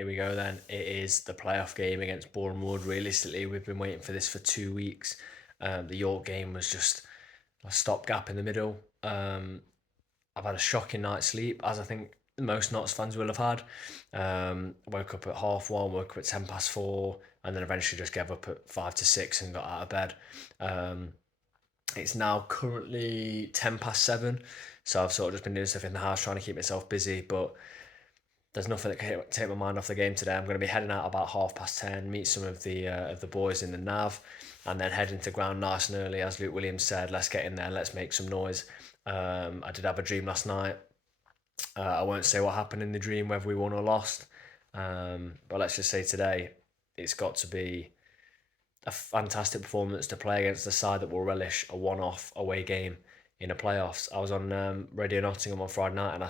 here we go then. It is the playoff game against Bournemouth. Realistically, we've been waiting for this for 2 weeks. The York game was just a stopgap in the middle. I've had a shocking night's sleep, as I think most Notts fans will have had. Woke up at 1:30, woke up at 4:10, and then eventually just gave up at 5 to 6 and got out of bed. It's now currently 7:10, so I've sort of just been doing stuff in the house, trying to keep myself busy, but there's nothing that can take my mind off the game today. I'm going to be heading out about 10:30, meet some of the boys in the nav, and then head into ground nice and early. As Luke Williams said, let's get in there, let's make some noise. I did have a dream last night. I won't say what happened in the dream, whether we won or lost, but let's just say today it's got to be a fantastic performance to play against the side that will relish a one-off away game in the playoffs. I was on Radio Nottingham on Friday night,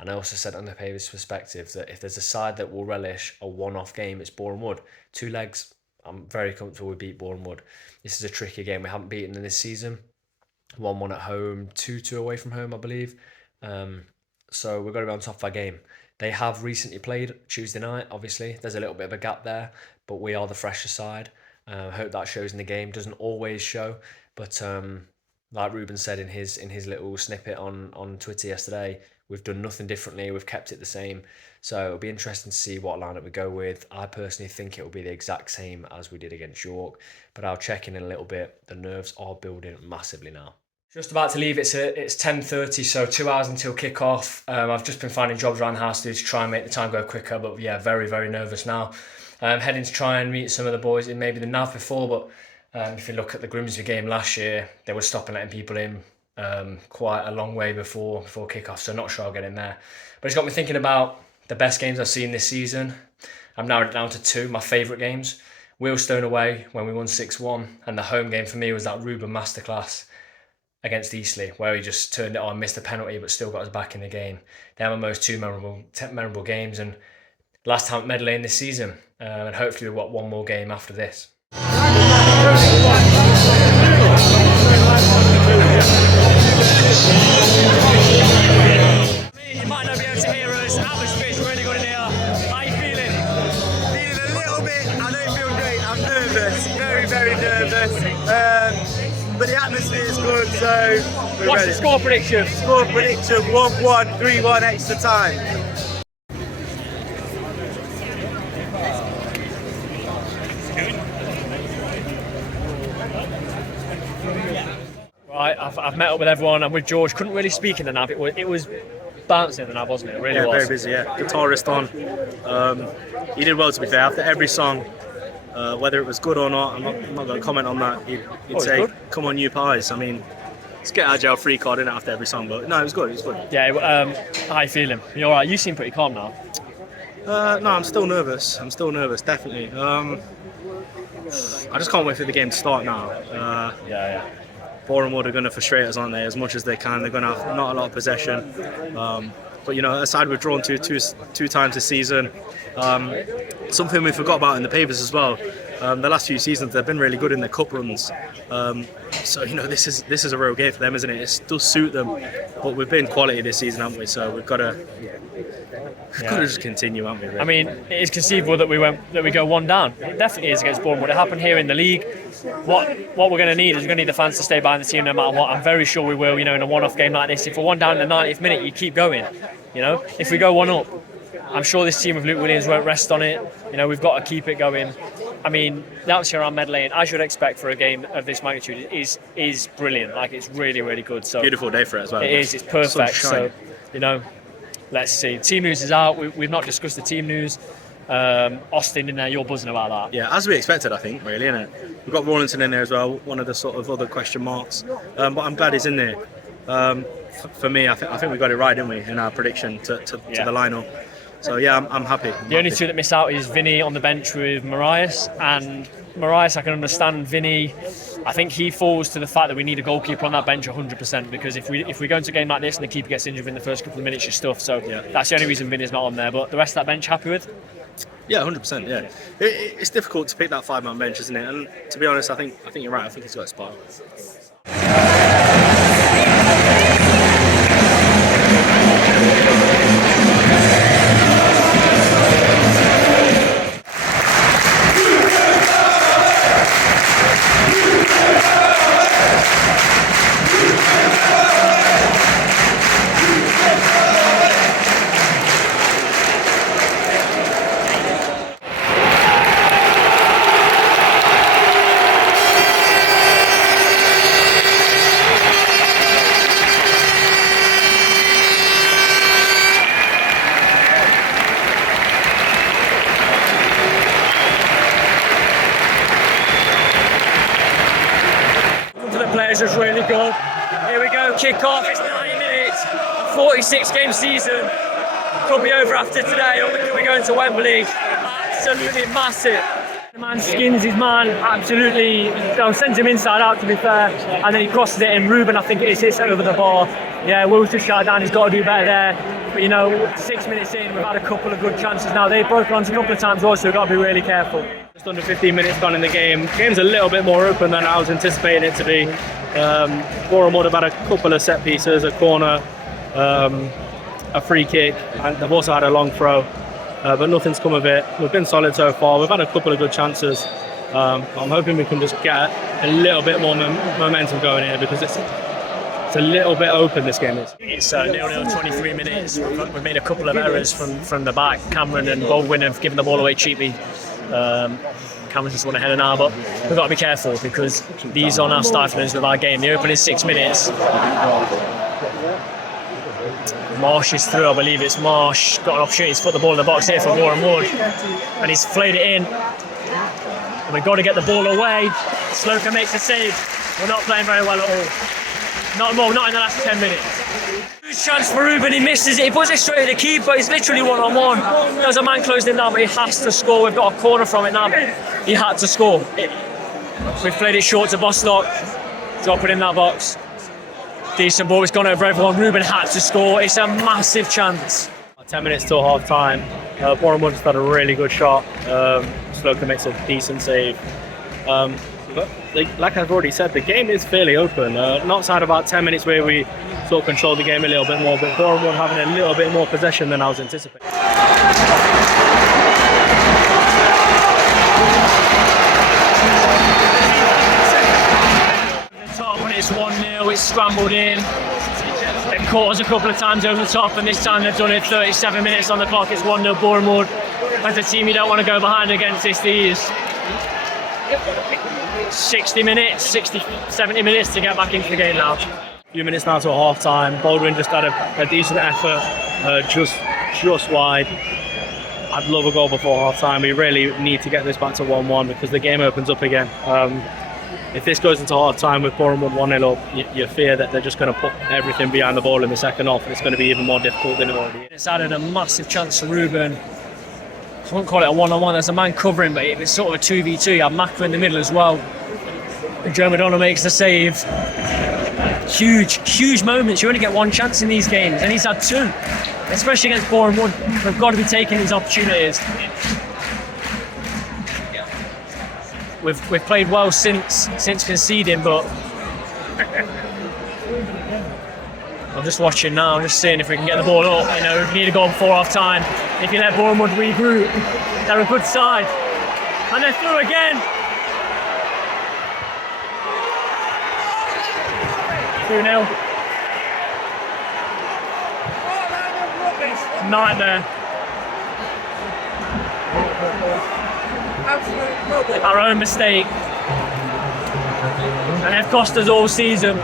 and I also said on the paper's perspective that if there's a side that will relish a one-off game, it's Bournemouth. 2 legs, I'm very comfortable we beat Bournemouth. This is a tricky game. We haven't beaten them this season. 1-1 at home, 2-2 away from home, I believe. So we've got to be on top of our game. They have recently played Tuesday night, obviously. There's a little bit of a gap there, but we are the fresher side. I hope that shows in the game. Doesn't always show, but like Ruben said in his little snippet on Twitter yesterday, we've done nothing differently. We've kept it the same. So it'll be interesting to see what lineup we go with. I personally think it will be the exact same as we did against York, but I'll check in a little bit. The nerves are building massively now. Just about to leave. It's 10:30, so 2 hours until kick-off. I've just been finding jobs around the house to try and make the time go quicker, but yeah, very, very nervous now. I'm heading to try and meet some of the boys in maybe the nav before, but if you look at the Grimsby game last year, they were stopping letting people in quite a long way before kick-off, so not sure I'll get in there. But it's got me thinking about the best games I've seen this season. I've narrowed it down to 2, my favourite games. Wealdstone away when we won 6-1, and the home game for me was that Ruben masterclass against Eastleigh, where he just turned it on, missed a penalty, but still got us back in the game. They are my most 2 memorable games, and last time at Medley Lane this season, and hopefully we've got 1 more game after this. You might not be able to hear us. Atmosphere's really good in here. How are you feeling? Feeling a little bit. I don't feel great. I'm nervous. Very, very nervous. But the atmosphere is good, so we're What's ready. the score prediction? Score prediction: 1-1, 3-1 extra time. Right, I've met up with everyone. I'm with George. Couldn't really speak in the nav. It was bouncing in the nav, wasn't it? It really was. Very busy. Yeah, guitarist on. He did well, to be fair. After every song, whether it was good or not, I'm not going to comment on that. He'd say, good. "Come on, you pies." I mean, let's get our jail free card in after every song, but no, it was good. It was good. Yeah. How you feeling? You all right? You seem pretty calm now. No, I'm still nervous. Definitely. I just can't wait for the game to start now. Yeah. Bournemouth are going to frustrate us, aren't they? As much as they can. They're going to have not a lot of possession. But aside we've drawn two times this season. Something we forgot about in the papers as well. The last few seasons they've been really good in their cup runs. So this is a real game for them, isn't it? It does suit them. But we've been quality this season, haven't we? So we've got to just continue, haven't we? Really? I mean, it is conceivable that we go 1 down. It definitely is against Bournemouth. It happened here in the league. What we're going to need is we're going to need the fans to stay behind the team no matter what. I'm very sure we will. In a one-off game like this, if we're 1 down in the 90th minute, you keep going. If we go 1 up, I'm sure this team with Luke Williams won't rest on it. We've got to keep it going. I mean, the atmosphere around Medley Lane, as you'd expect for a game of this magnitude, is brilliant. Like, it's really, really good. So beautiful day for it as well. It is. It's perfect. Sunshine. So, let's see. Team news is out. We've not discussed the team news. Austin in there, you're buzzing about that. Yeah, as we expected, I think, really, isn't it? We've got Rawlinson in there as well, one of the sort of other question marks. But I'm glad he's in there. For me, I think we got it right, didn't we, in our prediction to the lineup. So yeah, I'm happy. The only 2 that miss out is Vinny on the bench with Marias, and Marias, I can understand. Vinny, I think he falls to the fact that we need a goalkeeper on that bench 100%, because if we go into a game like this and the keeper gets injured in the first couple of minutes, you're stuffed. So that's the only reason Vinny's not on there. But the rest of that bench, happy with? Yeah, 100%. Yeah, it's difficult to pick that 5-man bench, isn't it? And to be honest, I think you're right. I think he's got a spot. players was really good. Here we go, kick off, it's 90 minutes, a 46-game season. Could be over after today, or we could be going to Wembley. Absolutely massive. The man skins his man, absolutely, sends him inside out to be fair, and then he crosses it in. Ruben, I think it is, hits it over the bar. Yeah, Will's just shut down, he's got to do better there. But you know, 6 minutes in, we've had a couple of good chances now. They've broken on a couple of times also, we've got to be really careful. Just under 15 minutes gone in the game. The game's a little bit more open than I was anticipating it to be. Boreham Wood have had a couple of set pieces, a corner, a free kick, and they've also had a long throw, but nothing's come of it. We've been solid so far. We've had a couple of good chances. I'm hoping we can just get a little bit more momentum going here, because it's a little bit open, this game is. It's 0-0, 23 minutes. We've made a couple of errors from the back. Cameron and Baldwin have given the ball away cheaply. Cameron just went ahead of now, but we've got to be careful, because these are now stiflers with our game. The opening 6 minutes. Marsh is through, I believe it's Marsh. Got an opportunity to put the ball in the box here for Boreham Wood, and he's flayed it in. And we've got to get the ball away. Slocum makes a save. We're not playing very well at all. Not in the last 10 minutes. Huge chance for Ruben, he misses it. He puts it straight at the keeper. He's literally one-on-one. There's a man closing him down, but he has to score. We've got a corner from it now. He had to score. We've played it short to Bostock. Drop it in that box. Decent ball, it's gone over everyone. Ruben had to score. It's a massive chance. 10 minutes till half time. Boreham Wood just had a really good shot. Slocum makes a decent save. But like I've already said, the game is fairly open. Not outside about 10 minutes where we sort of control the game a little bit more, but Boreham Wood having a little bit more possession than I was anticipating. It's 1-0, it's scrambled in. They've caught us a couple of times over the top, and this time they've done it 37 minutes on the clock. It's 1-0 Boreham Wood. As a team, you don't want to go behind against these 60 minutes, 70 minutes to get back into the game now. A few minutes now to half time. Baldwin just had a decent effort, just wide. I'd love a goal before half time. We really need to get this back to 1-1 because the game opens up again. If this goes into half time with Boreham Wood 1-0 up, you fear that they're just going to put everything behind the ball in the second half, and it's going to be even more difficult than it already is. It's added a massive chance for Ruben. I wouldn't call it a one-on-one, there's a man covering, but it's sort of a 2v2. You have Macra in the middle as well. And Joe Madonna makes the save. Huge moments. You only get one chance in these games, and he's had two, especially against Boreham Wood. We've got to be taking these opportunities. We've played well since conceding, but I'm just watching now, I'm just seeing if we can get the ball up. You know, we need a goal before half time. If you let Boreham Wood regroup, they're a good side. And they're through again. 2-0. Nightmare. Our own mistake. And they've cost us all season.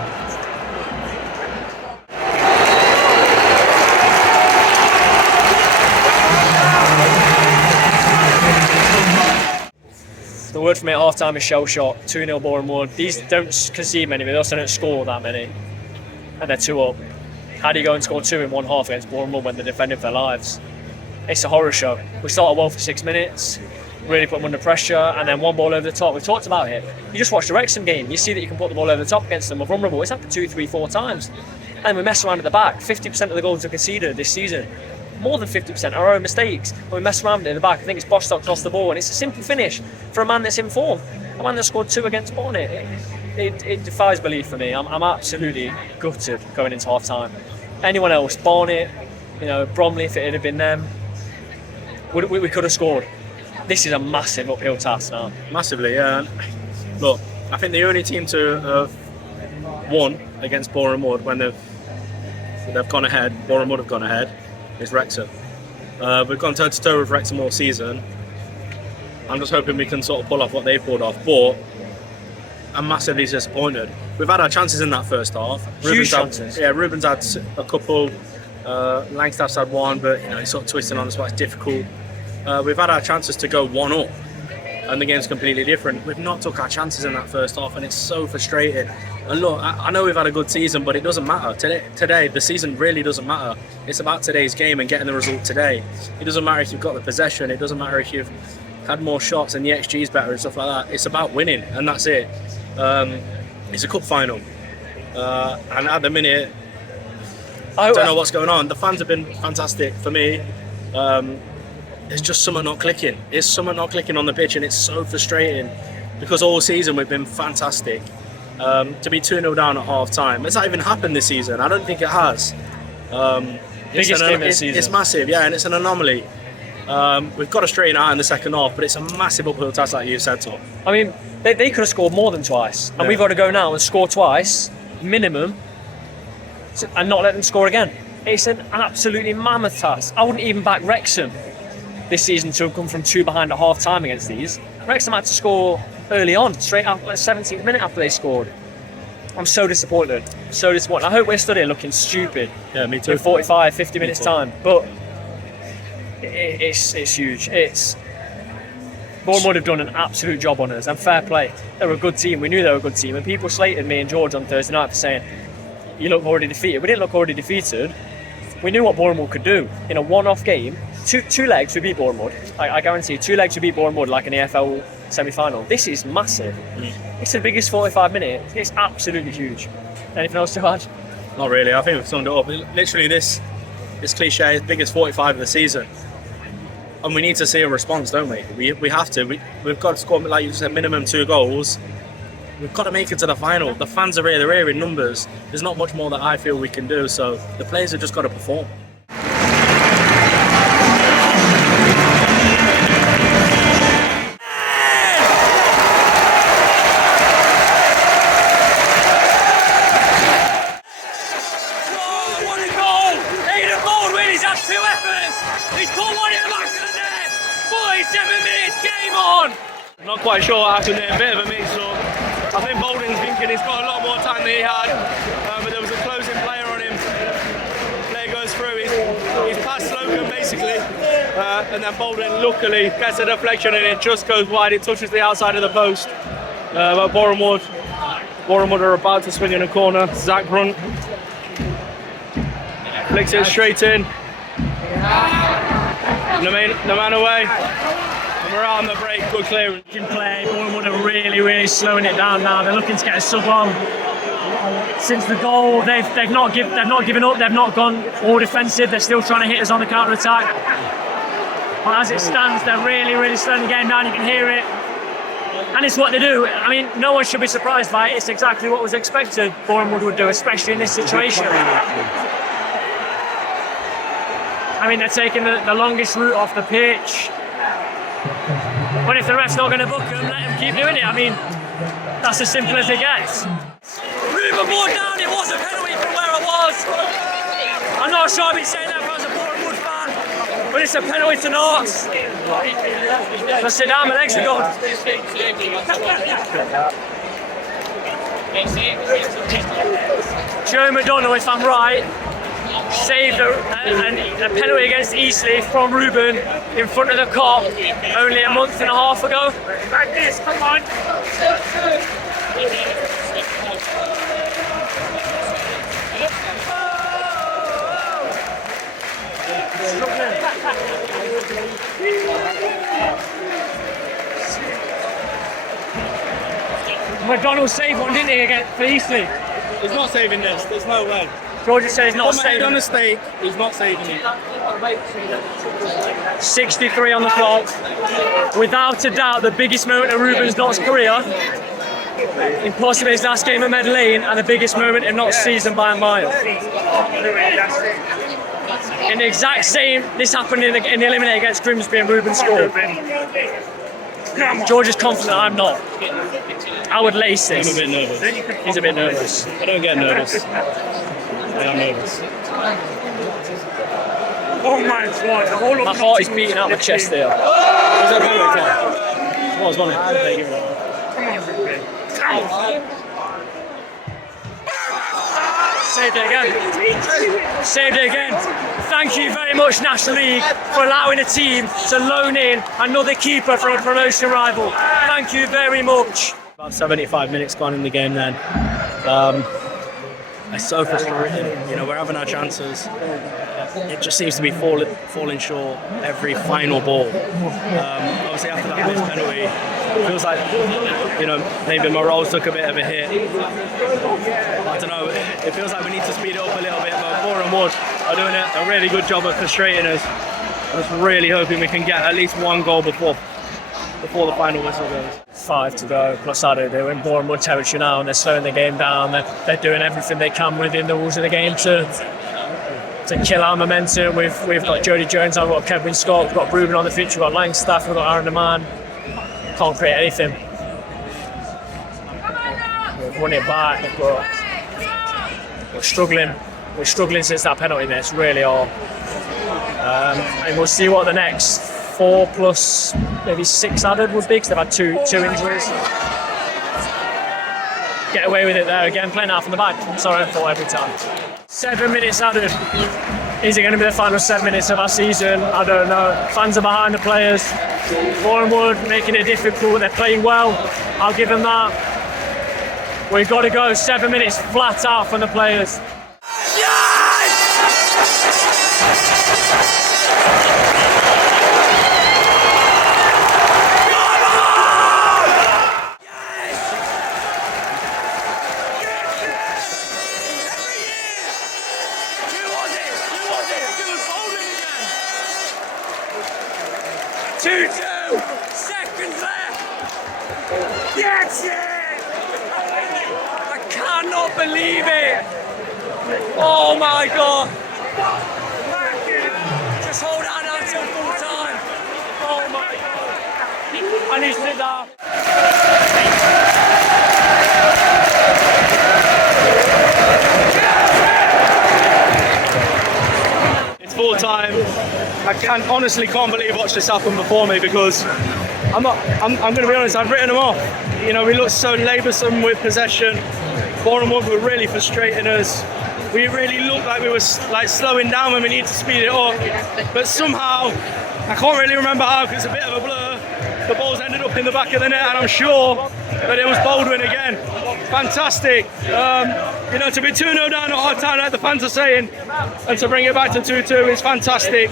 The word for me at half time is shell shock. 2-0 Boreham Wood. These don't concede many, but they also don't score that many. And they're 2 up. How do you go and score 2 in one half against Boreham Wood when they're defending for their lives? It's a horror show. We started well for 6 minutes, really put them under pressure, and then one ball over the top. We've talked about it. You just watch the Wrexham game, you see that you can put the ball over the top against them. We're vulnerable. It's happened 2, 3, 4 times. And we mess around at the back. 50% of the goals are conceded this season. More than 50% are our own mistakes. When we mess around in the back, I think it's Bostock lost the ball, and it's a simple finish for a man that's in form. A man that scored 2 against Barnet. It defies belief for me. I'm absolutely gutted going into half time. Anyone else, Barnet, Bromley, if it had been them, we could have scored. This is a massive uphill task now. Massively, yeah. Look, I think the only team to have won against Boreham Wood when they've gone ahead, Boreham Wood have gone ahead, is Wrexham. We've gone toe-to-toe with Wrexham all season. I'm just hoping we can sort of pull off what they pulled off, but I'm massively disappointed. We've had our chances in that first half. Huge chances. Ruben's had a couple, Langstaff's had one, but he's sort of twisting on the spot, it's difficult. We've had our chances to go 1 up, and the game's completely different. We've not took our chances in that first half, and it's so frustrating. And look, I know we've had a good season, but it doesn't matter. Today, the season really doesn't matter. It's about today's game and getting the result today. It doesn't matter if you've got the possession. It doesn't matter if you've had more shots and the XG is better and stuff like that. It's about winning, and that's it. It's a cup final. And at the minute, I don't know what's going on. The fans have been fantastic for me. There's just something not clicking. It's something not clicking on the pitch, and it's so frustrating because all season we've been fantastic. To be 2-0 down at half time, it's not even happened this season. I don't think it has. Biggest game of the season. It's massive, yeah, and it's an anomaly. We've got to straighten out in the second half, but it's a massive uphill task, like you said, Tom. I mean, they could have scored more than twice, and we've got to go now and score twice, minimum, and not let them score again. It's an absolutely mammoth task. I wouldn't even back Wrexham this season to have come from 2 behind at half time against these. Wrexham had to score early on, straight after the 17th minute after they scored. I'm so disappointed. So disappointed. I hope we're stood here looking stupid. Yeah, me too. In 45, 50 minutes time. But it's huge. Bournemouth have done an absolute job on us, and fair play. They were a good team. We knew they were a good team, and people slated me and George on Thursday night for saying, you look already defeated. We didn't look already defeated. We knew what Bournemouth could do. In a one-off game, two legs we beat Bournemouth. I guarantee you, 2 legs we beat Bournemouth like an EFL semi-final. This is massive. It's the biggest 45 minutes. It's absolutely huge. Anything else to add? Not really. I think we've summed it up. Literally, this cliche is biggest 45 of the season, and we need to see a response, don't we? We have to. We've got to score, like you said, minimum 2 goals. We've got to make it to the final. The fans are here. They're here in numbers. There's not much more that I feel we can do. So the players have just got to perform. Not quite sure what happened there, a bit of a mix-up. I think Bolden's thinking he's got a lot more time than he had, but there was a closing player on him. Player goes through, he's past Slocum basically, and then Bolden luckily gets a deflection and it just goes wide, it touches the outside of the post. But Bournemouth are about to swing in a corner. Zach Brunt flicks it straight in. The man away. We're out on the break, good clearance. Play. Bournemouth are really slowing it down now. They're looking to get a sub on. Since the goal, they've not given up. They've not gone all defensive. They're still trying to hit us on the counter attack. But as it stands, they're really slowing the game down. You can hear it, and it's what they do. I mean, no one should be surprised by it. It's exactly what was expected Bournemouth would do, especially in this situation. I mean, they're taking the longest route off the pitch. But if the ref's not going to book them, let them keep doing it. I mean, that's as simple as it gets. Ruben ball down, it was a penalty from where I was. I'm not sure I've been saying that if I was a Bournemouth fan, but it's a penalty to Knox. Let's sit down, my legs are gone. Joe McDonough, if I'm right, saved a penalty against Eastleigh from Ruben in front of the Kop only a month and a half ago. Like this, come on! McDonald saved one, didn't he, against for Eastleigh? He's not saving this, there's no way. George said he's not saving Made a mistake, he's not saving it. 63 on the clock. Without a doubt, the biggest moment of Ruben's Knott's career. In possibly his last game at Meadow Lane, and the biggest moment in Knott's season by a mile. In the exact same, this happened in the eliminator against Grimsby and Ruben scored. George is confident, I'm not. I would lace this. I'm a bit nervous. He's a bit nervous. I don't get nervous. I'm nervous. Oh my God, the whole my heart is beating out my chest there. Was that penalty? What was one? Saved it again. Saved it again. Thank you very much, National League, for allowing a team to loan in another keeper from a promotion rival. Thank you very much. About 75 minutes gone in the game then. It's so frustrating. You know, we're having our chances. It just seems to be falling short every final ball. Obviously, after that missed penalty, it feels like, you know, maybe morals took a bit of a hit. I don't know. It feels like we need to speed it up a little bit. But Boreham Wood are doing a really good job of frustrating us. I'm just really hoping we can get at least one goal before the final whistle goes. 5 to go, plus added. They're in Boreham Wood territory now and they're slowing the game down. They're doing everything they can within the rules of the game to kill our momentum. We've got Jody Jones on, we've got Kevin Scott, we've got Ruben on the pitch, we've got Langstaff, we've got Aaron the Man. Can't create anything. We've won it back, but we're struggling. We're struggling since that penalty miss, really are. And we'll see what the next 4 plus maybe 6 added would be, because they've had two injuries. Get away with it there again, playing out from the back. I'm sorry, I thought every time. 7 minutes added. Is it going to be the final 7 minutes of our season? I don't know. Fans are behind the players. Boreham Wood making it difficult. They're playing well. I'll give them that. We've got to go 7 minutes flat out from the players. Believe it! Oh my God! Just hold on until full time. Oh my God! I need to sit down. It's full time. I honestly can't believe what's just happened before me, because I'm going to be honest. I've written them off. You know, we looked so laboursome with possession. Boreham Wood were really frustrating us. We really looked like we were slowing down when we need to speed it up. But somehow, I can't really remember how, because it's a bit of a blur, the balls ended up in the back of the net, and I'm sure that it was Baldwin again. Fantastic. You know, to be 2-0 down at half-time, like the fans are saying, and to bring it back to 2-2 is fantastic.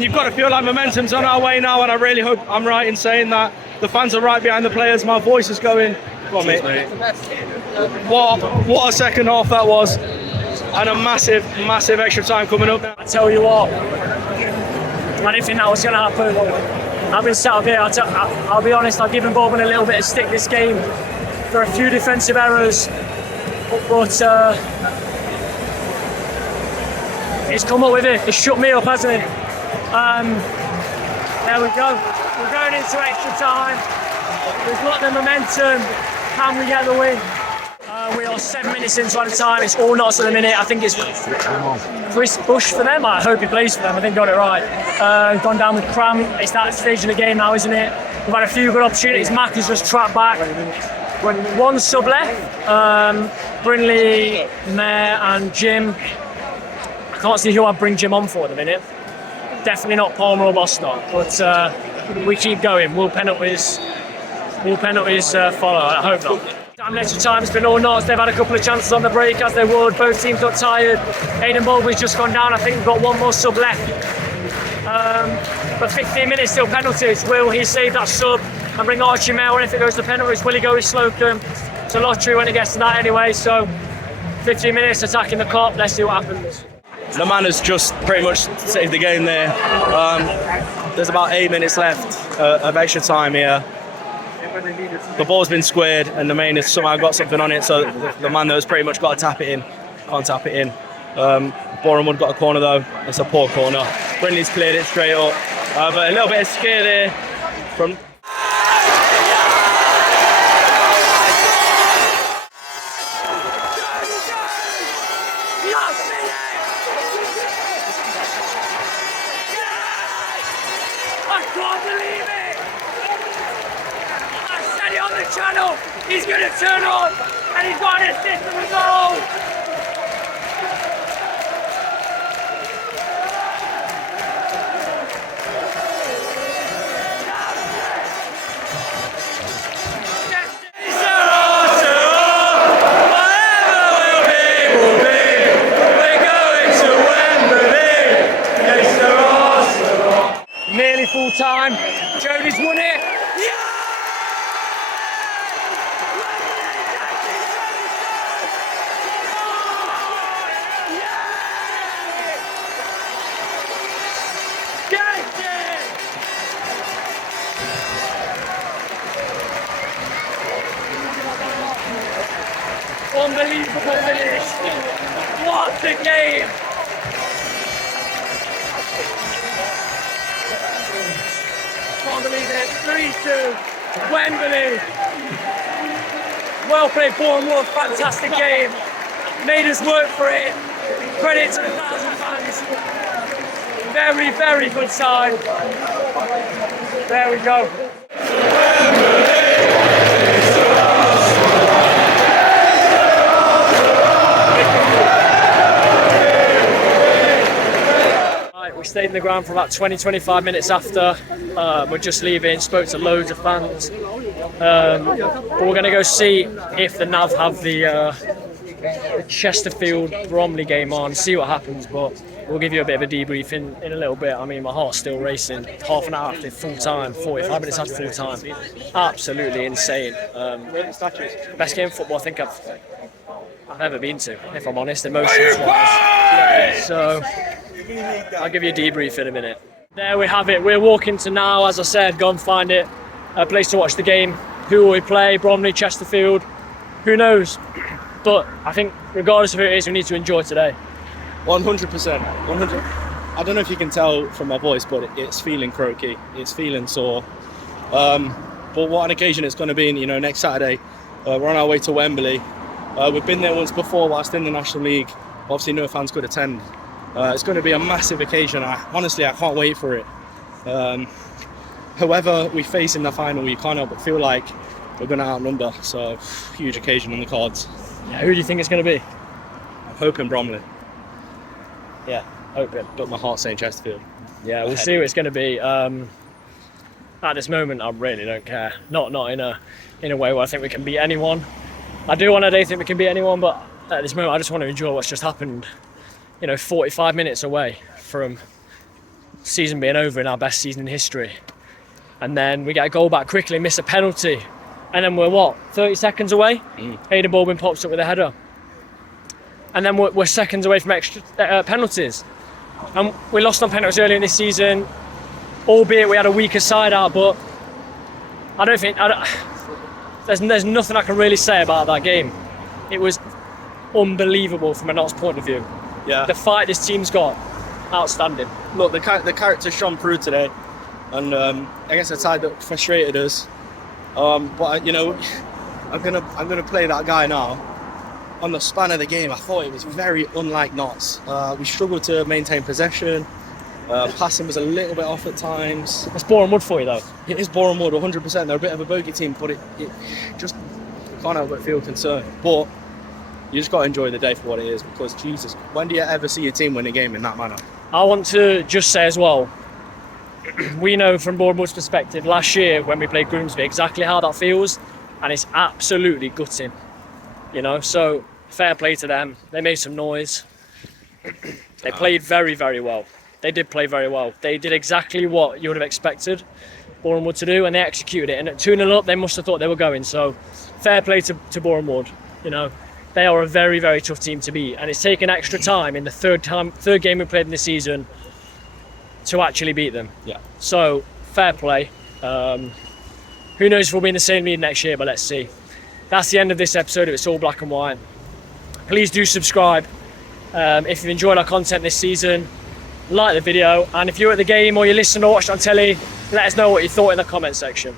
You've got to feel like momentum's on our way now, and I really hope I'm right in saying that. The fans are right behind the players. My voice is going. Go on, mate. What a second half that was, and a massive extra time coming up now. I tell you what, I didn't think that was going to happen. I've been sat up here, I'll be honest, I've given Baldwin a little bit of stick this game for a few defensive errors, but he's come up with it. He's shut me up, hasn't he? There we go. We're going into extra time. We've got the momentum. Can we get the win? We are 7 minutes into the time. It's all knots at the minute. I think it's Chris Bush for them. I hope he plays for them. I think got it right. Gone down with cramp. It's that stage of the game now, isn't it? We've had a few good opportunities. Mack has just trapped back. One sub left. Brinley, Mayer and Jim. I can't see who I'd bring Jim on for at the minute. Definitely not Palmer or Bostock. But we keep going. Will penalties follow? I hope not. Time extra time, it's been all knots. They've had a couple of chances on the break, as they would. Both teams got tired. Aidan Baldwin's just gone down. I think we've got one more sub left. But 15 minutes still penalties. Will he save that sub and bring Archie Mayer? And if it goes to penalties, will he go with Slocum? It's a lottery when it gets to that anyway. So 15 minutes attacking the clock. Let's see what happens. The man has just pretty much saved the game there. There's about 8 minutes left of extra time here. The ball's been squared and the main has somehow got something on it, so the man that has pretty much got to tap it in can't tap it in. Boreham Wood got a corner though. It's a poor corner. Brindley's cleared it straight up, but a little bit of scare there from. Channel, he's going to turn on, and he's got an assist and a goal. full time. Jody's won it. Unbelievable finish. What a game. Can't believe it. 3-2. Wembley. Well played, Bournemouth. Fantastic game. Made us work for it. Credit to the 1,000 fans. Very, very good side. There we go. We stayed in the ground for about 20-25 minutes after. We're just leaving, spoke to loads of fans. But we're going to go see if the Nav have the Chesterfield-Bromley game on, see what happens. But we'll give you a bit of a debrief in a little bit. I mean, my heart's still racing. Half an hour after full time, 45 minutes after full time. Absolutely insane. Best game of football I think I've ever been to, if I'm honest, emotions-wise. So I'll give you a debrief in a minute. There we have it. We're walking to now, as I said, go and find it. A place to watch the game. Who will we play? Bromley, Chesterfield? Who knows? But I think regardless of who it is, we need to enjoy today. 100%. 100. I don't know if you can tell from my voice, but it's feeling croaky. It's feeling sore. But what an occasion it's going to be. Next Saturday, we're on our way to Wembley. We've been there once before whilst in the National League. Obviously, no fans could attend. It's going to be a massive occasion. I can't wait for it. Whoever we face in the final, you can't help but feel like we're going to outnumber. So, huge occasion on the cards. Yeah, who do you think it's going to be? I'm hoping Bromley. Yeah, hoping. But my heart's saying Chesterfield. Yeah, we'll see what it's going to be. At this moment, I really don't care. Not in a way where I think we can beat anyone. I do one day think we can beat anyone, but at this moment, I just want to enjoy what's just happened. 45 minutes away from season being over in our best season in history. And then we get a goal back quickly, miss a penalty. And then we're 30 seconds away? Aidan Baldwin pops up with a header. And then we're seconds away from extra penalties. And we lost on penalties earlier in this season, albeit we had a weaker side out, but there's nothing I can really say about that game. It was unbelievable from a Notts point of view. Yeah. The fight this team's got, outstanding. Look, the character shone through today, and I guess a side that frustrated us. But I'm gonna play that guy now. On the span of the game, I thought it was very unlike Notts. We struggled to maintain possession. Passing was a little bit off at times. That's Bournemouth for you, though. It is Bournemouth, 100%. They're a bit of a bogey team, but it just can't help but feel concerned. But you just got to enjoy the day for what it is, because Jesus, when do you ever see a team win a game in that manner? I want to just say as well, we know from Bournemouth's perspective last year when we played Grimsby exactly how that feels, and it's absolutely gutting. So fair play to them. They made some noise. They played very, very well. They did play very well. They did exactly what you would have expected Bournemouth to do, and they executed it. And at 2-0 up, they must have thought they were going. So fair play to Bournemouth. They are a very, very tough team to beat, and it's taken extra time in the third game we played in the season to actually beat them. Yeah. So fair play. Who knows if we'll be in the same league next year, but let's see. That's the end of this episode of It's All Black and White. Please do subscribe if you've enjoyed our content this season. Like the video, and if you're at the game or you listen or watched on telly, let us know what you thought in the comment section.